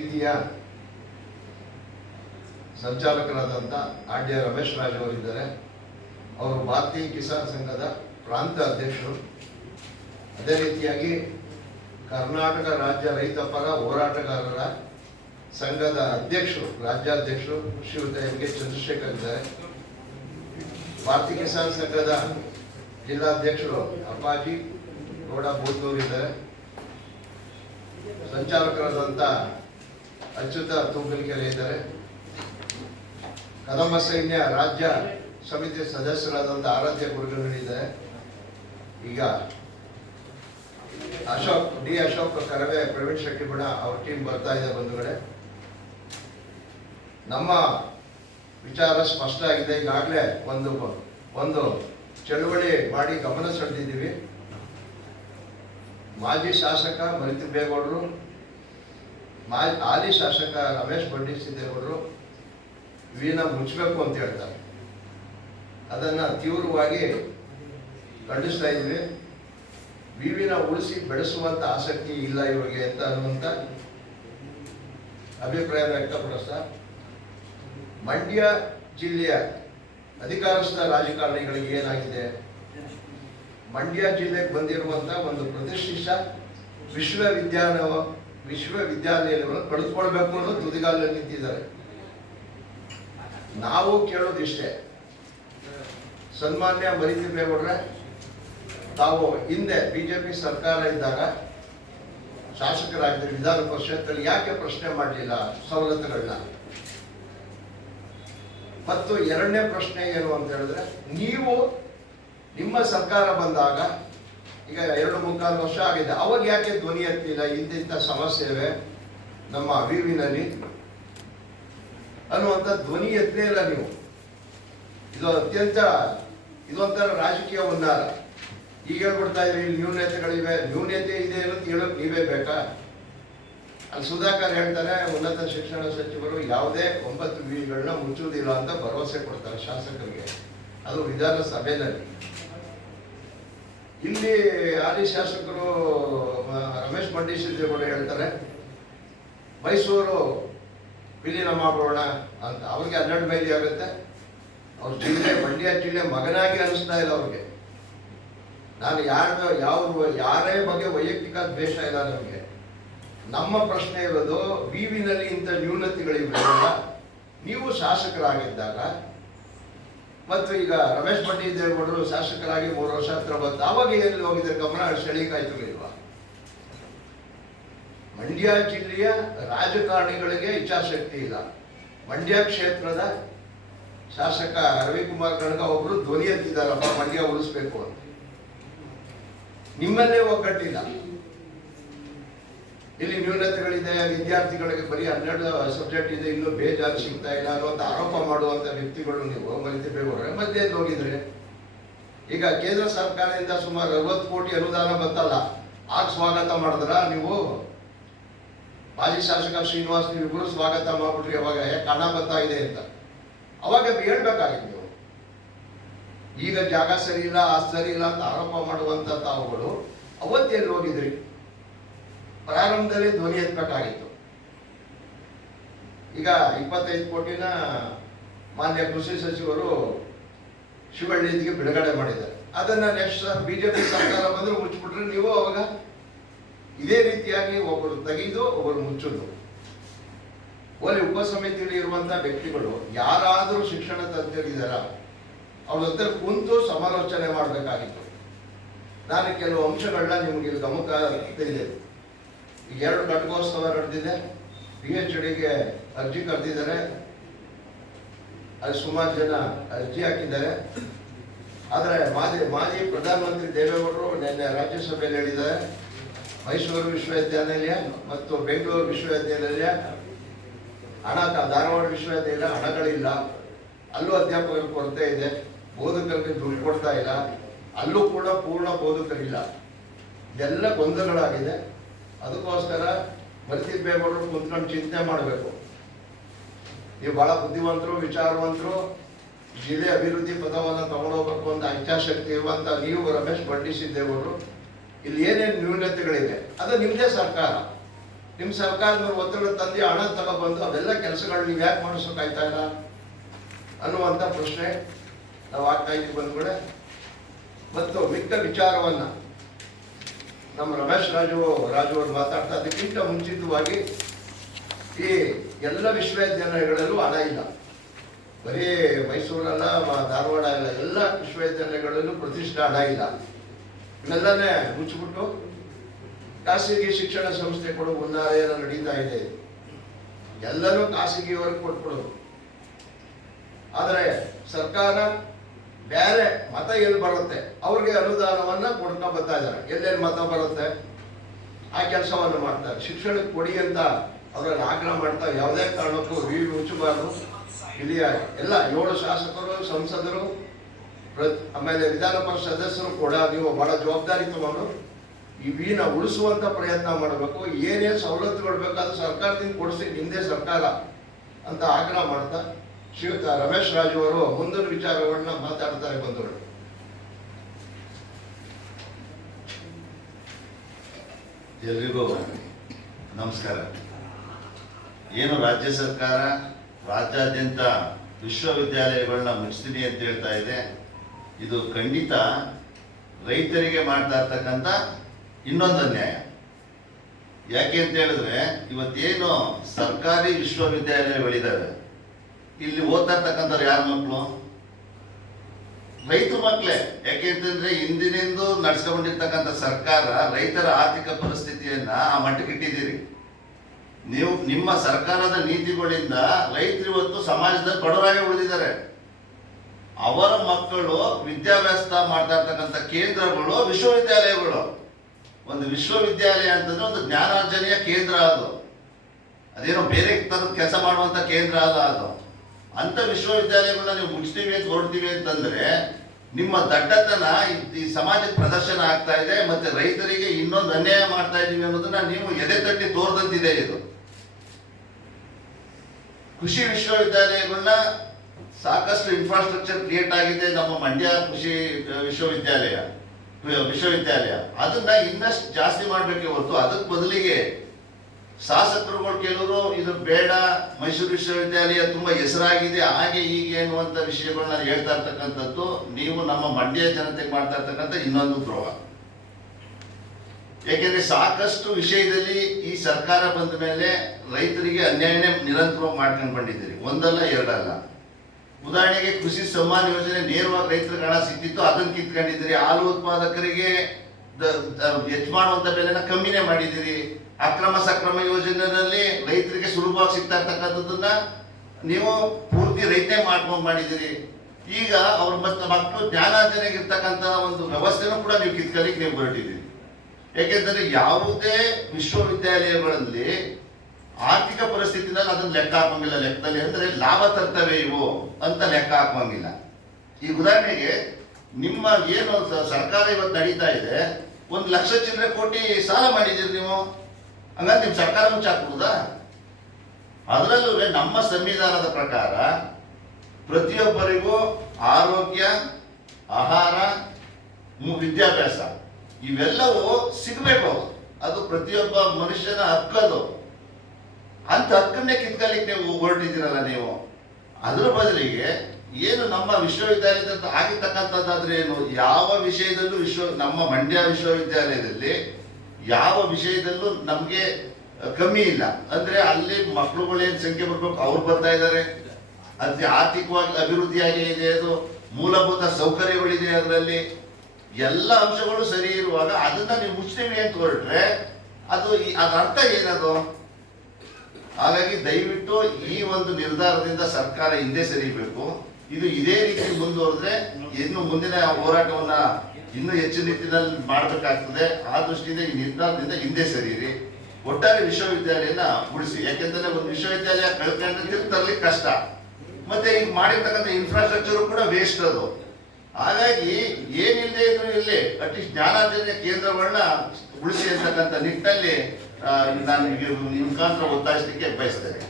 ರೀತಿಯ ಸಂಚಾಲಕರಾದಂಥ R D Ramesh Raj ಅವರಿದ್ದಾರೆ. ಅವರು ಭಾರತೀಯ ಕಿಸಾನ್ ಸಂಘದ ಪ್ರಾಂತ ಅಧ್ಯಕ್ಷರು. ಅದೇ ರೀತಿಯಾಗಿ ಕರ್ನಾಟಕ ರಾಜ್ಯ ರೈತ ಪರ ಹೋರಾಟಗಾರರ ಸಂಘದ ಅಧ್ಯಕ್ಷರು, ರಾಜ್ಯಾಧ್ಯಕ್ಷರು ಶ್ರೀಯುತ ಎಂ ಕೆ ಚಂದ್ರಶೇಖರ್ ಇದ್ದಾರೆ. ಭಾರತೀಯ ಕಿಸಾನ್ ಸಂಘದ ಜಿಲ್ಲಾಧ್ಯಕ್ಷರು ಅಪ್ಪಾಜಿ ಗೌಡ ಬೋತೂರ್ ಇದ್ದಾರೆ. ಸಂಚಾಲಕರಾದಂಥ ಅಚ್ಯುತ ತೂಗಲ್ಕೆರೆ ಇದ್ದಾರೆ. ಕದಂಬ ಸೈನ್ಯ ರಾಜ್ಯ ಸಮಿತಿ ಸದಸ್ಯರಾದಂಥ ಆರಾಧ್ಯ ಗುರುಗಳಿದ್ದಾರೆ ಈಗ ಅಶೋಕ್, ಡಿ ಅಶೋಕ್ ಕರವೇ ಪ್ರವೀಣ್ ಕೂಡ ಅವ್ರ ಟೀಮ್ ಬರ್ತಾ ಇದೆ ಬಂಧುಗಳೇ. ನಮ್ಮ ವಿಚಾರ ಸ್ಪಷ್ಟ ಆಗಿದೆ. ಈಗಾಗಲೇ ಒಂದು ಒಂದು ಚಳುವಳಿ ಮಾಡಿ ಗಮನ ಸೆಳೆದಿದ್ದೀವಿ. ಮಾಜಿ ಶಾಸಕ ಮರಿತಿಬ್ಬೇಗೌಡರು ಮಾ ಹಾಲಿ ಶಾಸಕ ರಮೇಶ್ ಬಂಡಿ ಸಿದ್ದೇಗೌಡರು ವಿನ ಮುಚ್ಚಬೇಕು ಅಂತ ಹೇಳ್ತಾರೆ. ಅದನ್ನ ತೀವ್ರವಾಗಿ ಖಂಡಿಸ್ತಾ ಇದ್ವಿ. ವಿವಿನ ಉಳಿಸಿ ಬೆಳೆಸುವಂತ ಆಸಕ್ತಿ ಇಲ್ಲ ಇವರಿಗೆ ಅಂತ ಅನ್ನುವಂಥ ಅಭಿಪ್ರಾಯ ವ್ಯಕ್ತಪಡಿಸ್ತಾ. ಮಂಡ್ಯ ಜಿಲ್ಲೆಯ ಅಧಿಕಾರಸ್ಥ ರಾಜಕಾರಣಿಗಳಿಗೆ ಏನಾಗಿದೆ? ಮಂಡ್ಯ ಜಿಲ್ಲೆಗೆ ಬಂದಿರುವಂಥ ಒಂದು ಪ್ರತಿಷ್ಠಿತ ವಿಶ್ವವಿದ್ಯಾಲಯ ವಿಶ್ವವಿದ್ಯಾಲಯವನ್ನು ಪಡೆದುಕೊಳ್ಬೇಕು ಅನ್ನೋ ತುದಿಗಾಲಲ್ಲಿ ನಿಂತಿದ್ದಾರೆ. ನಾವು ಕೇಳೋದಿಷ್ಟೇ ಸನ್ಮಾನ್ಯ ಮರಿತಿಬೇಗೌಡ್ರೆ ತಾವು ಹಿಂದೆ ಬಿಜೆಪಿ ಸರ್ಕಾರ ಇದ್ದಾಗ ಶಾಸಕರಾಗಿದ್ದರು ವಿಧಾನ ಪರಿಷತ್ತಲ್ಲಿ ಯಾಕೆ ಪ್ರಶ್ನೆ ಮಾಡಲಿಲ್ಲ ಸವಲತ್ತುಗಳನ್ನ? ಮತ್ತು ಎರಡನೇ ಪ್ರಶ್ನೆ ಏನು ಅಂತ ಹೇಳಿದ್ರೆ, ನೀವು ನಿಮ್ಮ ಸರ್ಕಾರ ಬಂದಾಗ ಈಗ ಎರಡು ಮುಕ್ಕಾಲು ವರ್ಷ ಆಗಿದೆ. ಅವಾಗ ಯಾಕೆ ಧ್ವನಿ ಎತ್ತಿಲ್ಲ? ಇಂತಿಂಥ ಸಮಸ್ಯೆ ಇವೆ ನಮ್ಮ ವಿವಿನಲ್ಲಿ ಅನ್ನುವಂಥ ಧ್ವನಿ ಎತ್ತಲೇ ಇಲ್ಲ ನೀವು. ಇದು ಅತ್ಯಂತ, ಇದೊಂಥರ ರಾಜಕೀಯ ಉನ್ನಾರ ಈಗ ಹೇಳ್ಬಿಡ್ತಾ ಇದ್ರಿ ನ್ಯೂನತೆಗಳಿವೆ. ನ್ಯೂನತೆ ಇದೆ ಅಂತ ಹೇಳೋಕೆ ನೀವೇ ಬೇಕಾ? ಅಲ್ಲಿ ಸುಧಾಕರ್ ಹೇಳ್ತಾರೆ, ಉನ್ನತ ಶಿಕ್ಷಣ ಸಚಿವರು ಯಾವುದೇ ಒಂಬತ್ತು ವಿಗಳನ್ನ ಮುಚ್ಚುವುದಿಲ್ಲ ಅಂತ ಭರವಸೆ ಕೊಡ್ತಾರೆ ಶಾಸಕರಿಗೆ. ಅದು ವಿಧಾನಸಭೆಯಲ್ಲಿ ಇಲ್ಲಿ ಹಾಲಿ ಶಾಸಕರು ರಮೇಶ್ ಮಂಡಿ ಸಿದ್ದೇಗೌಡ ಹೇಳ್ತಾರೆ, ಮೈಸೂರು ವಿಲೀನ ಮಾಡೋಣ ಅಂತ, ಅವ್ರಿಗೆ ಹನ್ನೆರಡು ಮೈಲಿ ಆಗುತ್ತೆ. ಅವ್ರ ಜಿಲ್ಲೆ ಮಂಡ್ಯ ಜಿಲ್ಲೆ ಮಗನಾಗಿ ಅನಿಸ್ತಾ ಇಲ್ಲ ಅವ್ರಿಗೆ. ನಾನು ಯಾರ ಯಾವ ಯಾರೇ ಬಗ್ಗೆ ವೈಯಕ್ತಿಕ ದ್ವೇಷ ಇಲ್ಲ ನಮಗೆ. ನಮ್ಮ ಪ್ರಶ್ನೆ ಇರೋದು ವಿವಿನಲ್ಲಿ ಇಂಥ ನ್ಯೂನತೆಗಳಿವೆಯಲ್ಲ ನೀವು ಶಾಸಕರಾಗಿದ್ದಾಗ ಮತ್ತು ಈಗ ರಮೇಶ್ ಪಟ್ಟಿ ದೇವೇಗೌಡರು ಶಾಸಕರಾಗಿ ಮೂರು ವರ್ಷ ಹತ್ರ ಬಂತು ಆವಾಗ ಎಲ್ಲಿ ಹೋಗಿದ್ರೆ ಗಮನ ಇಲ್ವಾ? ಮಂಡ್ಯ ಜಿಲ್ಲೆಯ ರಾಜಕಾರಣಿಗಳಿಗೆ ಇಚ್ಛಾಶಕ್ತಿ ಇಲ್ಲ. ಮಂಡ್ಯ ಕ್ಷೇತ್ರದ ಶಾಸಕ ರವಿಕುಮಾರ್ ಕಣಗ ಒಬ್ರು ಧ್ವನಿ ಎತ್ತಿದಾರಪ್ಪ ಮಂಡ್ಯ ಉಳಿಸ್ಬೇಕು ಅಂತ. ನಿಮ್ಮಲ್ಲೇ ಒಗ್ಗಟ್ಟಿಲ್ಲ. ಇಲ್ಲಿ ನ್ಯೂನತೆಗಳಿದೆ, ವಿದ್ಯಾರ್ಥಿಗಳಿಗೆ ಬರೀ ಹನ್ನೆರಡು ಸಬ್ಜೆಕ್ಟ್ ಇದೆ ಇನ್ನೂ ಬೇಜಾರು ಸಿಗ್ತಾ ಇಲ್ಲ ಅನ್ನುವಂಥ ಆರೋಪ ಮಾಡುವಂತ ವ್ಯಕ್ತಿಗಳು ನೀವು ಮರಿತಿಬೇಗೌಡ್ರೆ ಮಧ್ಯೆ ಎಲ್ಲಿ ಹೋಗಿದ್ರೆ. ಈಗ ಕೇಂದ್ರ ಸರ್ಕಾರದಿಂದ ಸುಮಾರು ಅರವತ್ತು ಕೋಟಿ ಅನುದಾನ ಬಂತಲ್ಲ, ಆಗ ಸ್ವಾಗತ ಮಾಡಿದ್ರ ನೀವು? ಮಾಜಿ ಶಾಸಕ ಶ್ರೀನಿವಾಸ್, ನೀವು ಇಬ್ಬರು ಸ್ವಾಗತ ಮಾಡ್ಬಿಟ್ರಿ ಅವಾಗ ಹಣ ಬರ್ತಾ ಇದೆ ಅಂತ. ಅವಾಗ ಹೇಳ್ಬೇಕಾಗಿತ್ತು. ನೀವು ಈಗ ಜಾಗ ಸರಿ ಇಲ್ಲ ಆ ಸರಿ ಇಲ್ಲ ಅಂತ ಆರೋಪ ಮಾಡುವಂತ ತಾವುಗಳು ಅವತ್ತೆಲ್ಲಿ ಹೋಗಿದ್ರಿ? ಪ್ರಾರಂಭದಲ್ಲಿ ಧ್ವನಿ ಎತ್ತಬೇಕಾಗಿತ್ತು ಈಗ ಇಪ್ಪತ್ತೈದು ಕೋಟಿನ ಮಾನ್ಯ ಕೃಷಿ ಸಚಿವರು ಶಿವಳ್ಳಿಗೆ ಬಿಡುಗಡೆ ಮಾಡಿದ್ದಾರೆ. ಅದನ್ನ ನೆಕ್ಸ್ಟ್ ಬಿಜೆಪಿ ಸರ್ಕಾರ ಬಂದ್ರೆ ಮುಚ್ಚಿಬಿಟ್ರೆ ನೀವು ಅವಾಗ ಇದೇ ರೀತಿಯಾಗಿ ಒಬ್ಬರು ತೆಗೆದು ಒಬ್ಬರು ಮುಚ್ಚೋದು ಉಪ ಉಪಸಮಿತಿಯಲ್ಲಿ ಇರುವಂತಹ ವ್ಯಕ್ತಿಗಳು ಯಾರಾದರೂ ಶಿಕ್ಷಣ ತಜ್ಞರಿದ್ದಾರ ಅವ್ರ ಜೊತೆ ಕುಂತು ಸಮಾಲೋಚನೆ ಮಾಡಬೇಕಾಗಿತ್ತು. ನಾನು ಕೆಲವು ಅಂಶಗಳನ್ನ ನಿಮ್ಗೆ ಗಮಕ ತಿಳಿದೆ ಎರಡು ಘಟಕೋತ್ಸವ ನಡೆದಿದೆ. ಪಿ ಎಚ್ ಡಿಗೆ ಅರ್ಜಿ ಕರೆದಿದ್ದಾರೆ ಅಲ್ಲಿ ಸುಮಾರು ಜನ ಅರ್ಜಿ ಹಾಕಿದ್ದಾರೆ. ಆದರೆ ಮಾಜಿ ಮಾಜಿ ಪ್ರಧಾನಮಂತ್ರಿ ದೇವೇಗೌಡರು ನಿನ್ನೆ ರಾಜ್ಯಸಭೆಯಲ್ಲಿ ಹೇಳಿದ್ದಾರೆ. ಮೈಸೂರು ವಿಶ್ವವಿದ್ಯಾನಿಲಯ ಮತ್ತು ಬೆಂಗಳೂರು ವಿಶ್ವವಿದ್ಯಾನಿಲಯ. ಹಣ ಧಾರವಾಡ ವಿಶ್ವವಿದ್ಯಾಲಯ ಹಣಗಳಿಲ್ಲ. ಅಲ್ಲೂ ಅಧ್ಯಾಪಕರು ಕೊರತೆ ಇದೆ. ಬೋಧಕರಿಗೆ ದುಡ್ಡು ಕೊಡ್ತಾ ಇಲ್ಲ. ಅಲ್ಲೂ ಕೂಡ ಪೂರ್ಣ ಬೋಧಕರಿಲ್ಲ. ಇದೆಲ್ಲ ಗೊಂದಲಗಳಾಗಿದೆ. ಅದಕ್ಕೋಸ್ಕರ ಮರಿತಿರ್ಬೇಗೌಡರು ಕುಂತ್ಕೊಂಡು ಚಿಂತನೆ ಮಾಡಬೇಕು. ನೀವು ಬಹಳ ಬುದ್ಧಿವಂತರು, ವಿಚಾರವಂತರು, ಜಿಲ್ಲೆ ಅಭಿವೃದ್ಧಿ ಪದವನ್ನು ತಗೊಂಡೋಗ್ಬೇಕು ಅಂತ ಇಚ್ಛಾಶಕ್ತಿ ಇರುವಂತ ನೀವು ರಮೇಶ್ ಬಂಡಿಸಿದ್ದೇವರು ಇಲ್ಲಿ ಏನೇನು ನ್ಯೂನತೆಗಳಿದೆ, ಅದು ನಿಮ್ಮದೇ ಸರ್ಕಾರ. ನಿಮ್ಮ ಸರ್ಕಾರದವ್ರು ಒತ್ತಡ ತಂದು ಹಣ ತಗೊಬಂದು ಅವೆಲ್ಲ ಕೆಲಸಗಳು ನೀವು ಯಾಕೆ ಮಾಡಿಸೋಕಾಯ್ತಾ ಇಲ್ಲ ಅನ್ನುವಂಥ ಪ್ರಶ್ನೆ ನಾವು ಆಗ್ತಾ ಇದ್ದೀವಿ ಬಂದ್ಬಿಡೆ ಮತ್ತು ಮಿಕ್ಕ ವಿಚಾರವನ್ನ ನಮ್ಮ ರಮೇಶ್ ರಾಜು ರಾಜು ಅವರು ಮಾತಾಡ್ತಾ ಅದಕ್ಕಿಂತ ಮುಂಚಿತವಾಗಿ ಈ ಎಲ್ಲ ವಿಶ್ವವಿದ್ಯಾಲಯಗಳಲ್ಲೂ ಹಣ ಇಲ್ಲ. ಬರೀ ಮೈಸೂರಲ್ಲ ಧಾರವಾಡ ಇಲ್ಲ ಎಲ್ಲ ವಿಶ್ವವಿದ್ಯಾಲಯಗಳಲ್ಲೂ ಪ್ರತಿಷ್ಠೆ ಹಣ ಇಲ್ಲ. ಇವೆಲ್ಲನೇ ಮುಚ್ಚಿಬಿಟ್ಟು ಖಾಸಗಿ ಶಿಕ್ಷಣ ಸಂಸ್ಥೆ ಕೊಡೋ ಮುನ್ನಾರೆಯನ್ನು ನಡೀತಾ ಇದೆ. ಎಲ್ಲರೂ ಖಾಸಗಿಯವರು ಕೊಟ್ಬಿಡೋದು. ಆದರೆ ಸರ್ಕಾರ ಬೇರೆ ಮತ ಎಲ್ಲಿ ಬರುತ್ತೆ? ಅವ್ರಿಗೆ ಅನುದಾನವನ್ನ ಕೊಡ್ತಾ ಬರ್ತಾ ಇದ್ದಾರೆ. ಎಲ್ಲೆಲ್ಲಿ ಮತ ಬರುತ್ತೆ? ಆ ಕೆಲಸವನ್ನು ಮಾಡ್ತಾರೆ. ಶಿಕ್ಷಣಕ್ಕೆ ಕೊಡಿ ಅಂತ ಅವರನ್ನು ಆಗ್ರಹ ಮಾಡ್ತಾ ಯಾವುದೇ ಕಾರಣಕ್ಕೂ ವಿ ಮುಚ್ಚಬಾರ್ದು ಇಲ್ಲಿಯ ಎಲ್ಲ ಏಳು ಶಾಸಕರು, ಸಂಸದರು ಆಮೇಲೆ ವಿಧಾನ ಪರಿಷತ್ ಸದಸ್ಯರು ಕೂಡ ನೀವು ಬಹಳ ಜವಾಬ್ದಾರಿ ತಗೊಂಡು ಈ ವೀನ ಉಳಿಸುವಂತ ಪ್ರಯತ್ನ ಮಾಡಬೇಕು. ಏನೇನು ಸವಲತ್ತುಗಳು ಬೇಕಾದ್ರೂ ಸರ್ಕಾರದಿಂದ ಕೊಡಿಸಿ ಹಿಂದೆ ಸರ್ಕಾರ ಅಂತ ಆಗ್ರಹ ಮಾಡ್ತಾ ಶ್ರೀಯುತ ರಮೇಶ್ ರಾಜು ಅವರು ಮುಂದಿನ ವಿಚಾರಗಳನ್ನ ಮಾತಾಡ್ತಾರೆ ಬಂದವರು ಎಲ್ರಿಗೂ ನಮಸ್ಕಾರ. ಏನು ರಾಜ್ಯ ಸರ್ಕಾರ ರಾಜ್ಯಾದ್ಯಂತ ವಿಶ್ವವಿದ್ಯಾಲಯಗಳನ್ನ ಮುಗಿಸ್ತೀನಿ ಅಂತ ಹೇಳ್ತಾ ಇದೆ. ಇದು ಖಂಡಿತ ರೈತರಿಗೆ ಮಾಡ್ತಾ ಇರ್ತಕ್ಕಂಥ ಇನ್ನೊಂದು ಅನ್ಯಾಯ ಯಾಕೆ ಅಂತ ಹೇಳಿದ್ರೆ ಇವತ್ತೇನು ಸರ್ಕಾರಿ ವಿಶ್ವವಿದ್ಯಾಲಯಗಳಿದ್ದಾವೆ ಇಲ್ಲಿ ಓದ್ತಾ ಇರ್ತಕ್ಕಂಥವ್ರು ಯಾರ ಮಕ್ಕಳು ರೈತ ಮಕ್ಕಳೇ ಯಾಕೆಂತಂದ್ರೆ ಹಿಂದಿನಿಂದ ನಡ್ಸ್ಕೊಂಡಿರ್ತಕ್ಕಂಥ ಸರ್ಕಾರ ರೈತರ ಆರ್ಥಿಕ ಪರಿಸ್ಥಿತಿಯನ್ನ ಆ ಮಟ್ಟಕ್ಕೆ ಇಟ್ಟಿದ್ದೀರಿ. ನೀವು ನಿಮ್ಮ ಸರ್ಕಾರದ ನೀತಿಗಳಿಂದ ರೈತರು ಇವತ್ತು ಸಮಾಜದಲ್ಲಿ ಬಡವರಾಗಿ ಉಳಿದಿದ್ದಾರೆ. ಅವರ ಮಕ್ಕಳು ವಿದ್ಯಾಭ್ಯಾಸ ಮಾಡ್ತಾ ಇರ್ತಕ್ಕಂಥ ಕೇಂದ್ರಗಳು ವಿಶ್ವವಿದ್ಯಾಲಯಗಳು. ಒಂದು ವಿಶ್ವವಿದ್ಯಾಲಯ ಅಂತಂದ್ರೆ ಒಂದು ಜ್ಞಾನಾರ್ಜನೆಯ ಕೇಂದ್ರ ಅದು. ಅದೇನೋ ಬೇರೆ ತರದ ಕೆಲಸ ಮಾಡುವಂತ ಕೇಂದ್ರ ಅಲ್ಲ ಅದು. ಅಂತ ವಿಶ್ವವಿದ್ಯಾಲಯಗಳನ್ನ ನೀವು ಮುಚ್ತೀವಿ ಅಂತ ಹೊರಡ್ತೀವಿ ಅಂತಂದ್ರೆ ನಿಮ್ಮ ದಡ್ಡತನ ಈ- ಸಮಾಜಕ್ಕೆ ಪ್ರದರ್ಶನ ಆಗ್ತಾ ಇದೆ ಮತ್ತೆ ರೈತರಿಗೆ ಇನ್ನೊಂದು ಅನ್ಯಾಯ ಮಾಡ್ತಾ ಇದೀವಿ ಅನ್ನೋದನ್ನ ನೀವು ಎದೆ ತಟ್ಟಿ ತೋರ್ದಂತಿದೆ ಇದು. ಕೃಷಿ ವಿಶ್ವವಿದ್ಯಾಲಯಗಳನ್ನ ಸಾಕಷ್ಟು ಇನ್ಫ್ರಾಸ್ಟ್ರಕ್ಚರ್ ಕ್ರಿಯೇಟ್ ಆಗಿದೆ ನಮ್ಮ ಮಂಡ್ಯ ಕೃಷಿ ವಿಶ್ವವಿದ್ಯಾಲಯ ವಿಶ್ವವಿದ್ಯಾಲಯ. ಅದನ್ನ ಇನ್ನಷ್ಟು ಜಾಸ್ತಿ ಮಾಡ್ಬೇಕೆ ಹೊರತು ಅದಕ್ಕೆ ಬದಲಿಗೆ ಶಾಸಕರುಗಳು ಕೆಲವರು ಇದು ಬೇಡ, ಮೈಸೂರು ವಿಶ್ವವಿದ್ಯಾಲಯ ತುಂಬಾ ಹೆಸರಾಗಿದೆ, ಹಾಗೆ ಹೀಗೆ ಅನ್ನುವಂಥ ವಿಷಯಗಳನ್ನ ಹೇಳ್ತಾ ಇರ್ತಕ್ಕಂಥದ್ದು. ನೀವು ನಮ್ಮ ಮಂಡ್ಯ ಜನತೆಗೆ ಮಾಡ್ತಾ ಇರ್ತಕ್ಕಂಥ ಇನ್ನೊಂದು ದ್ರೋಹ. ಯಾಕೆಂದ್ರೆ ಸಾಕಷ್ಟು ವಿಷಯದಲ್ಲಿ ಈ ಸರ್ಕಾರ ಬಂದ ಮೇಲೆ ರೈತರಿಗೆ ಅನ್ಯಾಯನೇ ನಿರಂತರವಾಗಿ ಮಾಡ್ಕೊಂಡು ಬಂದಿದ್ದೀರಿ. ಒಂದಲ್ಲ, ಎರಡಲ್ಲ. ಉದಾಹರಣೆಗೆ ಕೃಷಿ ಸಮ್ಮಾನ್ ಯೋಜನೆ ನೇರವಾಗಿ ರೈತರಿಗೆ ಹಣ ಸಿಕ್ಕಿತ್ತು, ಅದನ್ನು ಕಿತ್ಕೊಂಡಿದ್ದೀರಿ. ಹಾಲು ಉತ್ಪಾದಕರಿಗೆ ಹೆಚ್ಚು ಮಾಡುವಂತ ಬೆಲೆನ ಕಮ್ಮಿನೇ ಮಾಡಿದ್ದೀರಿ. ಅಕ್ರಮ ಸಕ್ರಮ ಯೋಜನೆಯಲ್ಲಿ ರೈತರಿಗೆ ಸುಲಭವಾಗಿ ಸಿಗ್ತಾ ಇರ್ತಕ್ಕಂಥದ್ದನ್ನ ನೀವು ಪೂರ್ತಿ ರೈತೇ ಮಾಡ್ಕೊಂಡು ಮಾಡಿದ್ದೀರಿ. ಈಗ ಅವ್ರ ಮತ್ತೆ ಮಕ್ಕಳು ಜ್ಞಾನಾರ್ಜನೆಗೆ ಇರ್ತಕ್ಕಂಥ ಒಂದು ವ್ಯವಸ್ಥೆನೂ ಕೂಡ ನೀವು ಕಿತ್ಕಲಿಕ್ಕೆ ನೀವು ಹೊರಟಿದ್ದೀರಿ. ಏಕೆಂದರೆ ಯಾವುದೇ ವಿಶ್ವವಿದ್ಯಾಲಯಗಳಲ್ಲಿ ಆರ್ಥಿಕ ಪರಿಸ್ಥಿತಿನಲ್ಲಿ ಅದನ್ನ ಲೆಕ್ಕ ಹಾಕೋಂಗಿಲ್ಲ. ಲೆಕ್ಕದಲ್ಲಿ ಅಂದ್ರೆ ಲಾಭ ತರ್ತವೆ ಇವು ಅಂತ ಲೆಕ್ಕ ಹಾಕಂಗಿಲ್ಲ ಈ ಉದಾಹರಣೆಗೆ ನಿಮ್ಮ ಏನು ಸರ್ಕಾರ ಇವತ್ತು ನಡೀತಾ ಇದೆ, ಒಂದು ಲಕ್ಷ ಚಿಲ್ಲರೆ ಕೋಟಿ ಸಾಲ ಮಾಡಿದ್ದೀರಿ ನೀವು. ಹಂಗಂದ್ರೆ ನಿಮ್ಮ ಸರ್ಕಾರ ಮುಚ್ಚಾಕ್ಬೋದಾ ಅದರಲ್ಲೂ ನಮ್ಮ ಸಂವಿಧಾನದ ಪ್ರಕಾರ ಪ್ರತಿಯೊಬ್ಬರಿಗೂ ಆರೋಗ್ಯ, ಆಹಾರ ವಿದ್ಯಾಭ್ಯಾಸ, ಇವೆಲ್ಲವೂ ಸಿಗಬೇಕು ಅದು ಪ್ರತಿಯೊಬ್ಬ ಮನುಷ್ಯನ ಹಕ್ಕದು. ಅಂತ ಹಕ್ಕನ್ನೇ ಕಿತ್ಕಲಿಕ್ಕೆ ನೀವು ಹೊರಟಿದ್ದೀರಲ್ಲ ನೀವು. ಅದ್ರ ಬದಲಿಗೆ ಏನು ನಮ್ಮ ವಿಶ್ವವಿದ್ಯಾಲಯದ ಆಗಿರ್ತಕ್ಕಂಥದ್ದಾದ್ರೆ ಏನು? ಯಾವ ವಿಷಯದಲ್ಲೂ ವಿಶ್ವ ನಮ್ಮ ಮಂಡ್ಯ ವಿಶ್ವವಿದ್ಯಾಲಯದಲ್ಲಿ ಯಾವ ವಿಷಯದಲ್ಲೂ ನಮಗೆ ಕಮ್ಮಿ ಇಲ್ಲ. ಅಂದ್ರೆ ಅಲ್ಲಿ ಮಕ್ಕಳುಗಳೇನು ಸಂಖ್ಯೆ ಬರ್ಬೇಕು? ಅವ್ರು ಬರ್ತಾ ಇದ್ದಾರೆ ಅದೇ ಆರ್ಥಿಕವಾಗಿ ಅಭಿವೃದ್ಧಿಯಾಗಿ ಇದೆ ಅದು. ಮೂಲಭೂತ ಸೌಕರ್ಯಗಳಿದೆ ಅದರಲ್ಲಿ. ಎಲ್ಲ ಅಂಶಗಳು ಸರಿ ಇರುವಾಗ ಅದನ್ನ ನೀವು ಮುಚ್ಚಿವಿ ಅಂತ ಹೊರಟ್ರೆ ಅದು ಅದರ ಅರ್ಥ ಏನದು? ಹಾಗಾಗಿ ದಯವಿಟ್ಟು ಈ ಒಂದು ನಿರ್ಧಾರದಿಂದ ಸರ್ಕಾರ ಹಿಂದೆ ಸರಿಬೇಕು. ಇದು ಇದೇ ರೀತಿ ಮುಂದುವರೆದ್ರೆ ಇನ್ನು ಮುಂದಿನ ಹೋರಾಟವನ್ನ ಇನ್ನೂ ಹೆಚ್ಚು ನಿಟ್ಟಿನಲ್ಲಿ ಮಾಡಬೇಕಾಗ್ತದೆ. ಆ ದೃಷ್ಟಿಯಿಂದ ಈ ನಿರ್ಧಾರದಿಂದ ಹಿಂದೆ ಸರಿಯಿರಿ. ಒಟ್ಟಾರೆ ವಿಶ್ವವಿದ್ಯಾಲಯನ ಉಳಿಸಿ. ಯಾಕೆಂದ್ರೆ ಒಂದು ವಿಶ್ವವಿದ್ಯಾಲಯ ಕಳ್ಕೊಂಡ್ರೆ ತಿರುಗಿ ತರ್ಲಿಕ್ಕೆ ಕಷ್ಟ. ಮತ್ತೆ ಈಗ ಮಾಡಿರ್ತಕ್ಕಂಥ ಇನ್ಫ್ರಾಸ್ಟ್ರಕ್ಚರ್ ಕೂಡ ವೇಸ್ಟ್ ಅದು. ಹಾಗಾಗಿ ಏನಿಲ್ಲದೆ ಇದ್ರು ಇಲ್ಲಿ ಅಟ್ಲೀಸ್ಟ್ ಜ್ಞಾನಾರ್ಜನೆ ಕೇಂದ್ರಗಳನ್ನ ಉಳಿಸಿ ಅಂತಕ್ಕಂಥ ನಿಟ್ಟಲ್ಲಿ ನಾನು ಮುಖಾಂತರ ಒತ್ತಾಯಿಸಲಿಕ್ಕೆ ಬಯಸ್ತೇನೆ.